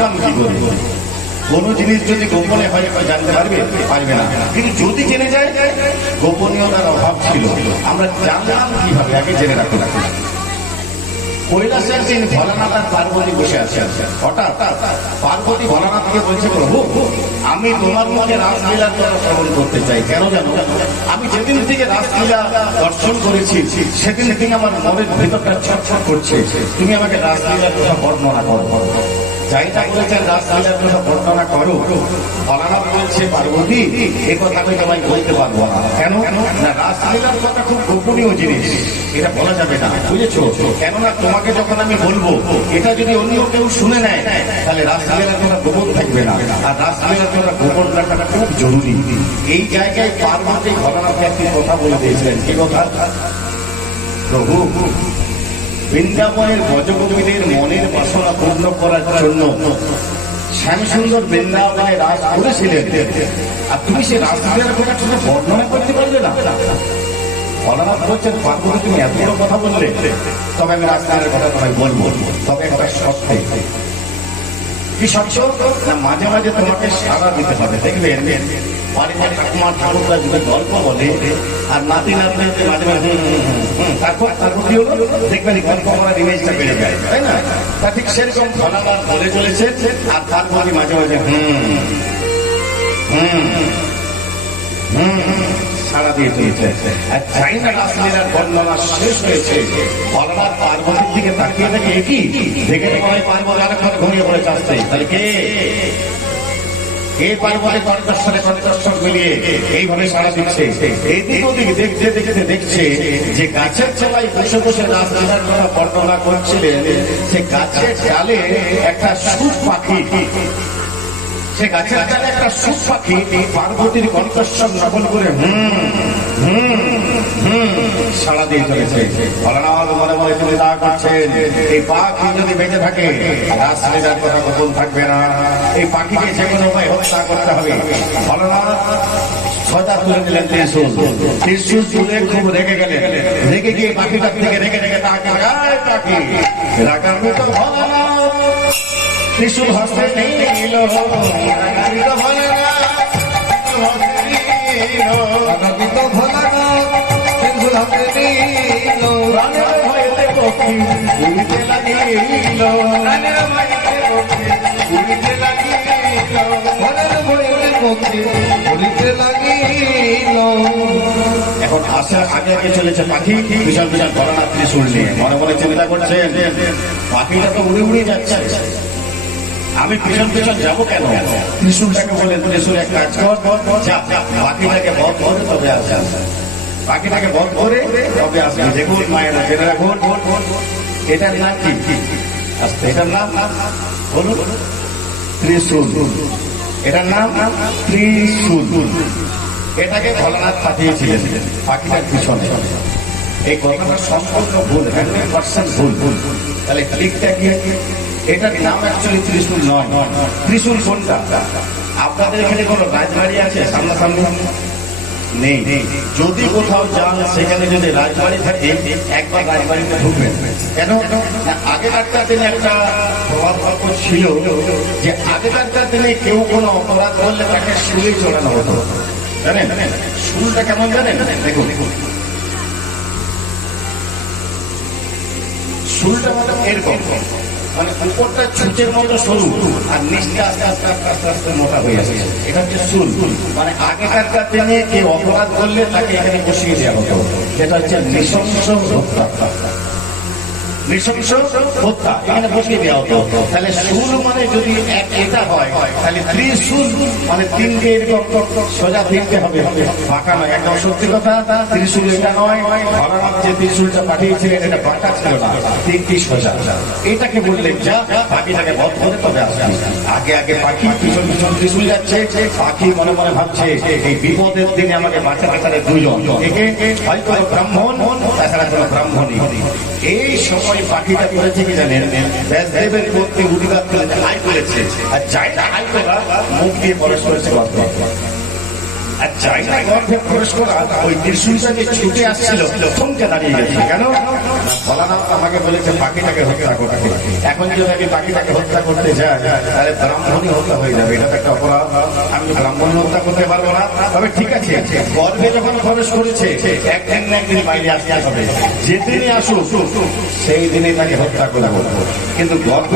জানলাম কি করে? কোন জিনিস যদি গোপনে হয় জানতে পারবে না, কিন্তু যদি জেনে যায় গোপনীয়তার অভাব ছিল, আমরা জানলাম কিভাবে? আগে জেনে রাখতে রাখতে কৈলাসের দিন ভোলানাথ আর পার্বতী বসে আছে। হঠাৎ পার্বতী ভোলানাথকে বলছে, প্রভু আমি তোমার মুখে রাসলীলার কথা শ্রবণ করতে চাই। কেন জানো? আমি যেদিন থেকে রাসলীলা দর্শন করেছি সেদিন থেকে আমার মনের ভেতরটা ছটছট করছে। তুমি আমাকে রাসলীলার কথা বর্ণনা করো। যাইটা বলেছেন রাসলীলার কথা বর্ণনা করো। ভোলানাথ বলছে, পার্বতী এ কথা আমি তোমায় বলতে পারবো না। কেন না? রাসলীলার কথা খুব গোপনীয় জিনিস, এটা বলা যাবে না, বুঝেছো? কেননা তোমাকে যখন আমি বলবো এটা যদি অন্য কেউ শুনে নেয় তাহলে রাসলীলার কথা গোপন থাকবে না, আর রাসলীলার কথা গোপন রাখাটা খুব জরুরি। এই জায়গায় পার্বতী ভোলানাথকে একটি কথা বলে দিয়েছিলেন। কি কথা? প্রভু বৃন্দাবনের ব্রজগোপীদের মনের বাসনা পূর্ণ করার জন্য শ্যামসুন্দর বৃন্দাবনে রাস করেছিলেন, আর তুমি সে রাসলীলার কথা শুধু বর্ণনা করতে পারবে না। ভোলানাথ বলছেন, পার্বতী তুমি এত বড় কথা বললে, তবে আমি রাসলীলার কথা তোমায় বলবো, তবে একটা সত্যি। কি সত্য না? মাঝে মাঝে তোমাকে সাড়া দিতে হবে। দেখবেন বাড়িতে ঠাকুমা ঠাকুররা যদি গল্প বলে আর নাতি নাতনি মাঝে মাঝে তারপর কি হলো? দেখবেন গল্প করার ইমেজটা বেড়ে যায়, তাই না? তা ঠিক সেরকম ভোলানাথ বলে চলেছে, আর তারপরে মাঝে মাঝে সারা দিয়ে চলেছে। আর চাই না রাসলীলার বর্ণনা শেষ হয়েছে, ভোলানাথ পার্বতীর দিকে তাকিয়ে দেখে একই দেখে পার্বতী আরেকবার ঘুমিয়ে পড়েছে আসতে। তাহলে কে? এই পার্বতী কণ্ঠস্বর মিলিয়ে এইভাবে সারা দিচ্ছে। এইদিক ওদিক দেখতে দেখতে দেখছে যে গাছের তলায় বসে বসে রাসলীলার কথা বর্ণনা করছিলেন, সে গাছের ডালে একটা সুখ পাখি, সে গাছের ডালে একটা সুখ পাখি পার্বতীর কণ্ঠস্বর নকল করে সাড়া দিয়ে চলেছে। ভোলানাথ মনে মনে চিন্তা করছেন, এই পাখি যদি বেঁচে থাকে রাসলীলার কথা গোপন থাকবে না, এই পাখিকে যে কোনো উপায় হত্যা করতে হবে। ভোলানাথ সজা তুলে দিলেন ত্রিশূল তুলে খুব রেগে গেলেন। রেগে গিয়ে পাখিটার থেকে রেগে তাকে পাখি রাগান্বিত ভোলানাথ ত্রিশূল হস্তে নিল, উড়িতে লাগিল, এখন আসার আগে আগে চলেছে পাখি বিশাল বিশাল ভোলানাথ ত্রিশূল নিয়ে। মনে মনে চিন্তা করছেন, পাখিটা তো উড়ে উড়ে যাচ্ছে, আমি পিছন পিছন যাবো কেন? ত্রিশূলটাকে বলে ত্রিশূল এক কাজ কর, পাখিটাকে বধ করে তবে আসে, পাখিটাকে বধ করে তবে আসবে। দেখুন মায়েরা জেনে রাখুন, এটার নাম কি? আস্তে, এটার নাম বলুন ত্রিশূল। এটার নাম ত্রিশূল। এটাকে ভোলানাথ পাঠিয়েছিলেন পাখিটার পিছনে। এই কথাটা সম্পূর্ণ ভুল, 100% ভুল। তাহলে ক্লিকটা কি? এটার নাম অ্যাকচুয়ালি ত্রিশূল নয়। ত্রিশূল কোনটা? আপনাদের এখানে কোনো রাজবাড়ি আছে সামনাসামনি? নেই। যদি কোথাও যান সেখানে যদি রাজবাড়ি থাকে একবার রাজবাড়িতে ঢুকবেন। কেন? আগেকার দিনে একটা প্রভাব ছিল যে আগেকার দিনে কেউ কোনো অপরাধ করলে তাকে শুলে চড়ানো হতো, জানেন? শুলটা কেমন জানেন? দেখুন, শুলটা মানে এরকম, মানে উপরটা ছুঁচের মতো সরু আর নিচটা আস্তে আস্তে আস্তে আস্তে আস্তে মোটা হয়ে আসে। এটা হচ্ছে শুল। মানে আগেকার দিনে কেউ অপরাধ করলে তাকে এখানে বসিয়ে দেওয়া হতো। যেটা হচ্ছে নৃশংস হত্যা, নৃশংস হত্যা এখানে বসিয়ে দেওয়া হতো। তাহলে শুল মানে যদি এটা হয় তাহলে ত্রিশূল মানে তিনটে এরকম সোজা তিনটে হবে, বাঁকা নয়। একদম সত্যি কথা, ত্রিশূল এটা নয়। ভোলানাথ যে ত্রিশূলটা পাঠিয়েছিলেন এটা বাঁকা ছিল না, তিনটি সোজা। এটাকে বললেন যা পাখিটাকে বধ করে তবে আসবে। আগে আগে পাখি পিছন পিছন ত্রিশূল যাচ্ছে, পাখি মনে মনে ভাবছে এই বিপদের দিনে আমাকে বাঁচাতে পারে দুজন, একে হয়তো ব্রাহ্মণ, তাছাড়া কোনো ব্রাহ্মণই। এই সময় পাখিটা করেছে কি জানেন? ব্যাসদেবের মধ্যে উঠিবাদ করে হাই করেছে, আর যাই না হাই করা মুখ দিয়ে পরস্পর করতে। এই সময় পাখিটা করেছে কি জানেন? ব্যাসদেবের মধ্যে উঠিবাদ করে হাই করেছে, আর যাই না হাই করা মুখ দিয়ে পরস্পর করতে। এই সময় পাখিটা করেছে কি জানেন? ব্যাসদেবের মধ্যে উঠিবাদ করে হাই করেছে, আর যাই না হাই করা মুখ দিয়ে পরস্পর করতে। আর চাই না গর্ভে প্রবেশ করা ওই ত্রিশূলটা যে ছুটে আসছিল থমকে দাঁড়িয়ে গেছে। কেন? ভোলানাথ আমাকে বলেছে পাখিটাকে হত্যা করতে। এখন যদি আমি পাখিটাকে হত্যা করতে যাই তাহলে ব্রাহ্মণই হত্যা হয়ে যাবে, এটা তো একটা অপরাধ। আমি তো ব্রাহ্মণ হত্যা করতে পারবো না। তবে ঠিক আছে, গর্ভে যখন প্রবেশ করেছে একদিন না একদিন বাইরে আসতে হবে, যেদিনই আসুক সেই দিনে তাকে হত্যা করবো। কিন্তু গর্ভ